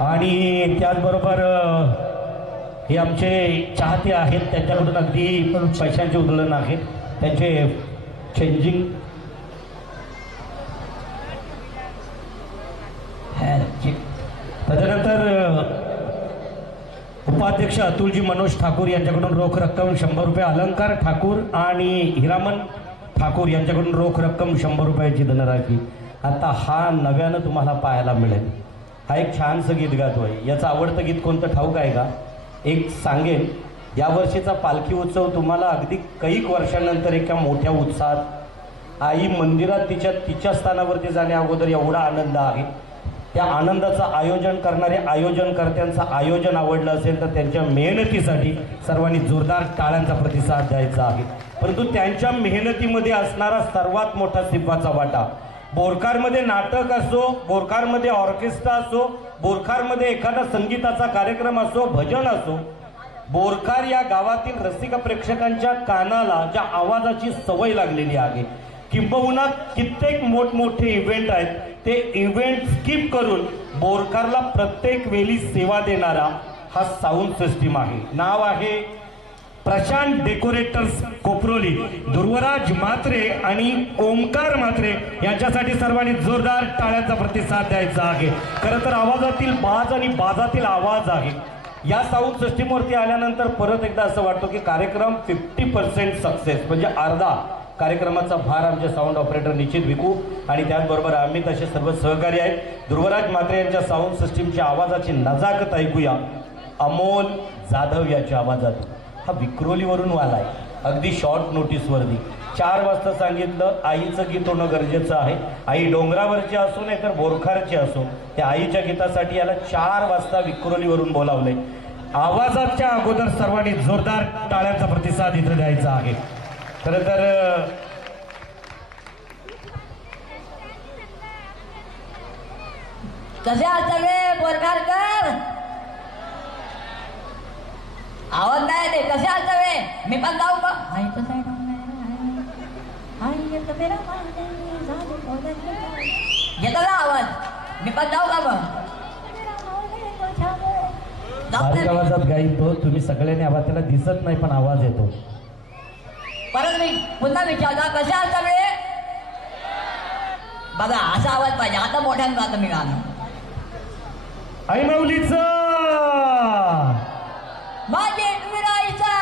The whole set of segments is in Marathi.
आणि त्याचबरोबर हे आमचे चाहते आहेत, त्यांच्याकडून अगदी पैशांचे उधळण आहे, त्यांचे चेंजिंग त्याच्यानंतर उपाध्यक्ष अतुलजी मनोज ठाकूर यांच्याकडून रोख रक्कम 100 रुपये, अलंकार ठाकूर आणि हिरामन ठाकूर यांच्याकडून रोख रक्कम 100 रुपयाची धनराशी. आता हा नव्यानं तुम्हाला पाहायला मिळेल. हा एक छानसं गीत गातोय. याचं आवडतं गीत कोणतं ठाऊक आहे का? एक सांगेन, यावर्षीचा पालखी उत्सव तुम्हाला अगदी कैक वर्षानंतर एका मोठ्या उत्साहात आई मंदिरात तिच्या स्थानावरती जाण्या अगोदर एवढा आनंद आहे. त्या आनंदाचं आयोजन करणारे आयोजनकर्त्यांचं आयोजन आवडलं असेल तर त्यांच्या मेहनतीसाठी सर्वांनी जोरदार टाळ्यांचा प्रतिसाद द्यायचा आहे. परंतु त्यांच्या मेहनतीमध्ये असणारा सर्वात मोठा सिंहाचा वाटा, बोरखारमध्ये नाटक असो, बोरखारमध्ये ऑर्केस्ट्रा असो, बोरखारमध्ये एखादा संगीताचा कार्यक्रम असो, भजन असो, बोरखार या गावातील रसिक प्रेक्षकांच्या कानाला ज्या आवाजाची सवय लागलेली आहे, किंबहुना कित्येक मोठमोठे इव्हेंट आहेत, ते इव्हेंट स्किप करून बोरखारला प्रत्येक वेळी सेवा देणारा हा साऊंड सिस्टीम आहे. नाव आहे प्रशांत डेकोरेटर्स कोपरोली. ध्रुवराज म्हात्रे आणि ओमकार म्हात्रे यांच्यासाठी सर्वांनी जोरदार टाळ्यांचा प्रतिसाद द्यायचा आहे. खरं तर आवाजातील बाज आणि बाजातील आवाज आहे. या साऊंड सिस्टीमवरती आल्यानंतर परत एकदा असं वाटतं की कार्यक्रम 50% सक्सेस, म्हणजे अर्धा कार्यक्रमाचा भार आमचे साऊंड ऑपरेटर निश्चित विकू आणि त्याचबरोबर आम्ही तसे सर्व सहकारी आहेत. ध्रुवराज म्हात्रे यांच्या साऊंड सिस्टीमच्या आवाजाची नजाकत ऐकूया अमोल जाधव याच्या आवाजात. हा विक्रोलीवरून वाला आहे, अगदी शॉर्ट नोटीसवरती. 4 वाजता सांगितलं आईचं गीत होणं गरजेचं आहे. आई डोंगरावरची असो नाही तर बोरखारची असो, त्या आईच्या गीतासाठी याला 4 वाजता विक्रोलीवरून बोलावलंय. आवाजाच्या अगोदर सर्वांनी जोरदार टाळ्यांचा प्रतिसाद इथे द्यायचा आहे. खरं तर कसे आहात सगळे बोरखारकर? आवाज नाही ते. कसे आहात सगळे? मी पण जाऊ का? येतो ना आवाज? मी पण जाऊ का मग? बारीक आवाजात गाईतो तुम्ही सगळ्यांनी. आवाज त्याला दिसत नाही पण आवाज येतो. परत मी पुन्हा विचारता, कसे आहात सगळे? बघा असा आवाज पाहिजे. आता मोठ्यानं गातो मी गाणं. आई माऊलीचा माझे विराईचा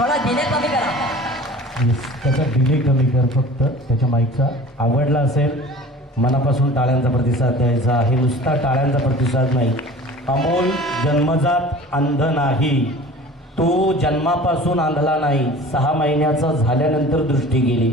थोडा डिले कमी करा. Yes, त्याचा डिले कमी कर फक्त त्याच्या माईकचा. आवडला असेल मनापासून टाळ्यांचा प्रतिसाद द्यायचा आहे, नुसता टाळ्यांचा प्रतिसाद नाही. अमोल जन्मजात अंध नाही, तो जन्मापासून अंधला नाही, 6 महिन्याचा झाल्यानंतर दृष्टी गेली.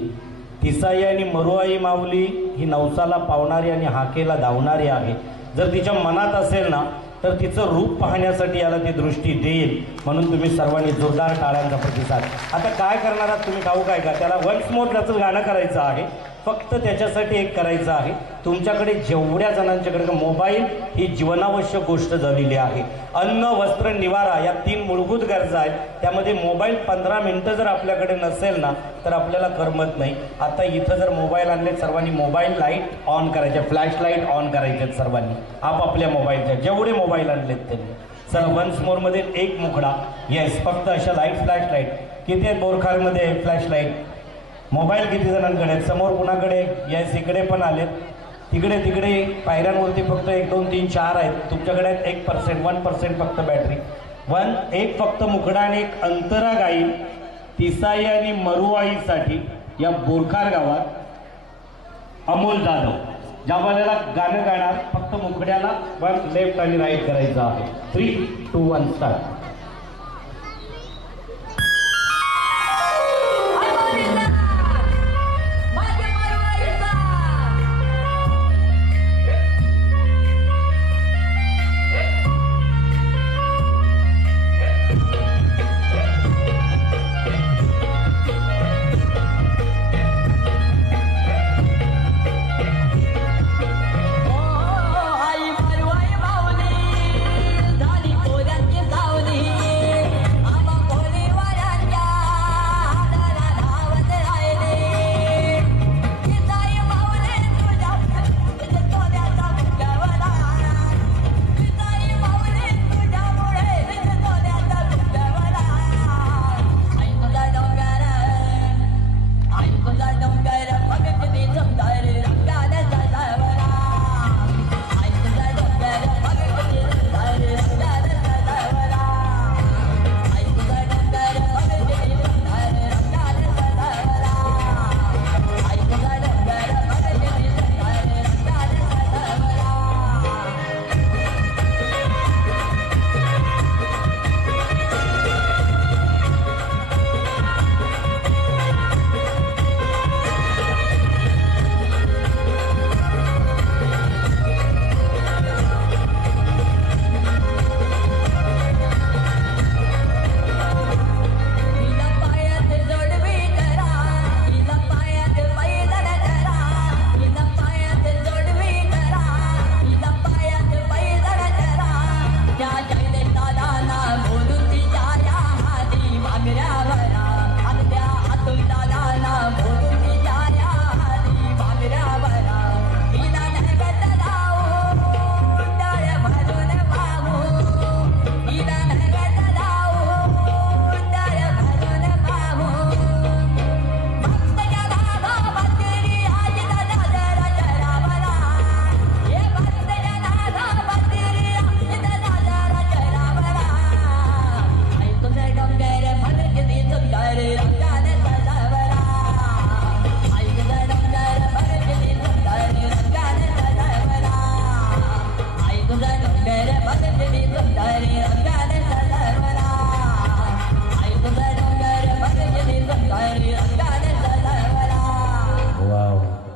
तिसाई आणि मरुआई माऊली ही नवसाला पावणारी आणि हाकेला धावणारी आहे. जर तिच्या मनात असेल ना तर तिचं रूप पाहण्यासाठी याला ती दृष्टी देईल. म्हणून तुम्ही सर्वांनी जोरदार टाळ्यांचा प्रतिसाद. आता काय करणार आहात तुम्ही ठाऊक आहे का? त्याला वन्स मोर त्याचं गाणं करायचं आहे. फक्त त्याच्यासाठी एक करायचं आहे, तुमच्याकडे जेवढ्या जणांच्याकडे मोबाईल ही जीवनावश्यक गोष्ट झालेली आहे. अन्न वस्त्र निवारा या 3 मूलभूत गरजा आहेत. त्यामध्ये मोबाईल 15 मिनिटं जर आपल्याकडे नसेल ना तर आपल्याला करमत नाही. आता इथं जर मोबाईल आणले सर्वांनी मोबाईल लाईट ऑन करायचे, फ्लॅश लाईट ऑन करायचे सर्वांनी आपापल्या मोबाईलच्या, जेवढे मोबाईल आणलेत त्यांनी. चला वन्स मोरमध्ये एक मुखडा. येस, फक्त अशा लाईट फ्लॅश लाईट किती आहेत बोरखारमध्ये फ्लॅश लाईट? मोबाईल किती जणांकडे आहेत? समोर कुणाकडे? येस, इकडे पण आलेत. तिकडे तिकडे पायऱ्यांवरती फक्त 1 2 3 4 आहेत. तुमच्याकडे आहेत 1%, 1% फक्त बॅटरी. एक फक्त मुखडा आणि एक अंतरा गाईल तिसाई आणि मरुआईसाठी या बोरखार गावात अमोल जाधव ज्या वेळेला गाणं गाणार फक्त मुखड्याला पण लेफ्ट आणि राईट करायचं आहे. 3 2 1 स्टार्ट.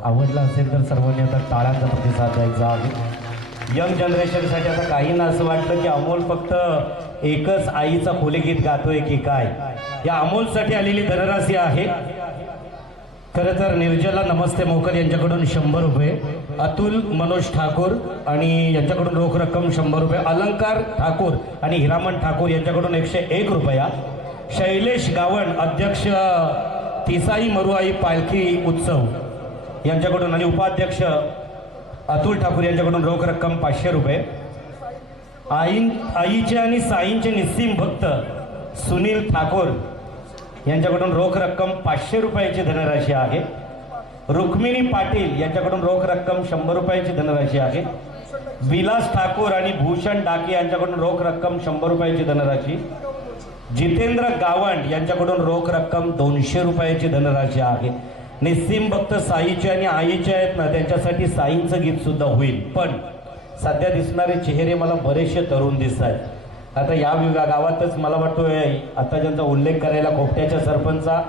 आवडला असेल तर सर्वांनी आता टाळ्यांचा प्रतिसाद द्यायचा आहे. यंग जनरेशनसाठी आता काहींना असं वाटलं की अमोल फक्त एकच आईचा खोलेगीत गातोय की काय. या अमोलसाठी आलेली धनराशी आहे. खरं तर निर्जला नमस्ते मोकर यांच्याकडून 100 रुपये, अतुल मनोज ठाकूर आणि यांच्याकडून रोख रक्कम 100 रुपये, अलंकार ठाकूर आणि हिरामन ठाकूर यांच्याकडून 101 रुपया, शैलेश गावण अध्यक्ष तिसाई मरुआई पालखी उत्सव यांच्याकडून आणि उपाध्यक्ष अतुल ठाकूर यांच्याकडून रोख रक्कम 500 रुपये, आईचे आणि साईंचे निस्सीम भक्त सुनील ठाकूर यांच्याकडून रोख रक्कम 500 रुपयाची धनराशी आहे. रुक्मिणी पाटील यांच्याकडून रोख रक्कम 100 रुपयाची धनराशी आहे. विलास ठाकूर आणि भूषण डाके यांच्याकडून रोख रक्कम 100 रुपयाची धनराशी. जितेंद्र गावंड यांच्याकडून रोख रक्कम 200 रुपयाची धनराशी आहे. निस्सीम भक्त साईचे आणि आईचे आहेत ना, त्यांच्यासाठी साईंचं गीत सुद्धा होईल. पण सध्या दिसणारे चेहरे मला बरेचसे तरुण दिसत आहेत. आता या गावातच मला वाटतोय आता ज्यांचा उल्लेख करायला खोपट्याच्या सरपंचा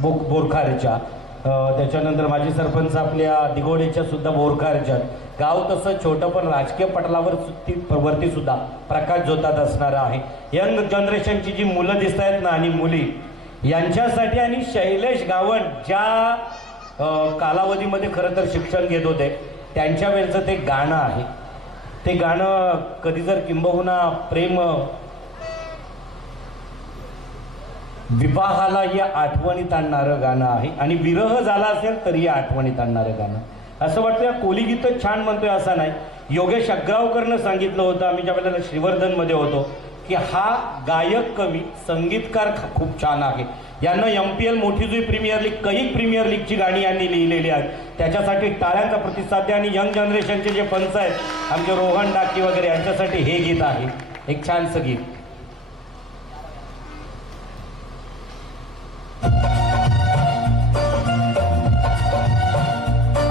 बोरखारच्या, त्याच्यानंतर माजी सरपंच आपल्या दिगोडेच्या सुद्धा बोरखारच्या. गाव तसं छोटं पण राजकीय पटलावर वरती सुद्धा प्रकाश जोतात असणारा आहे. यंग जनरेशनची जी मुलं दिसत आहेत ना आणि मुली, यांच्यासाठी आणि शैलेश गावंड ज्या कालावधीमध्ये खरं तर शिक्षण घेत होते त्यांच्या वेळचं ते गाणं आहे. ते गाणं कधी जर किंबहुना प्रेम विवाहाला या आठवणीत आणणारं गाणं आहे आणि विरह झाला असेल तरी या आठवणीत आणणारं गाणं. असं वाटतं कोली गीतं छान म्हणतोय असं नाही. योगेश अग्रावकरनं सांगितलं होतं आम्ही ज्या वेळेला श्रीवर्धनमध्ये होतो की हा गायक कवी संगीतकार खूप छान आहे. यांना MPL मोठीजुई प्रीमियर लीग, कैक प्रीमियर लीगची गाणी यांनी लिहिलेली आहेत. त्याच्यासाठी टाळ्यांचा प्रतिसाद द्या. आणि यंग जनरेशनचे जे पंच आहेत आमचे रोहन डाकी वगैरे, यांच्यासाठी हे गीत आहे, एक छानसं गीत.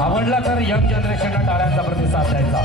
आवडला तर यंग जनरेशनला टाळ्यांचा प्रतिसाद द्यायचा.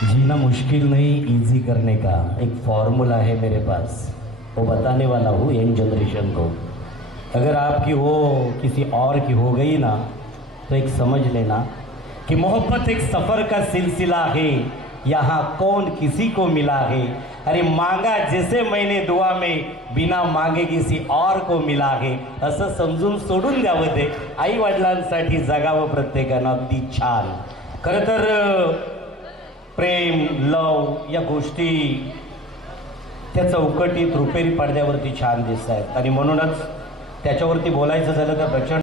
जीना मुश्किल नहीं इजी करने का एक फॉर्मूला है मेरे पास, वो बताने वाला हूँ यंग जनरेशन को. अगर आपकी वो किसी और की हो गई ना तो एक समझ लेना कि मोहब्बत एक सफ़र का सिलसिला है, यहाँ कौन किसी को मिला है. अरे मांगा जैसे मैंने दुआ में, बिना मागे किसी और को मिला है. असं समजून सोडून द्यावं ते. आई वडिलांसाठी जगावं प्रत्येकानं अगदी छान. खरं तर प्रेम, लव या गोष्टी त्या चौकटीत रुपेरी पडद्यावरती छान दिसत आहेत आणि म्हणूनच त्याच्यावरती बोलायचं झालं तर प्रचंड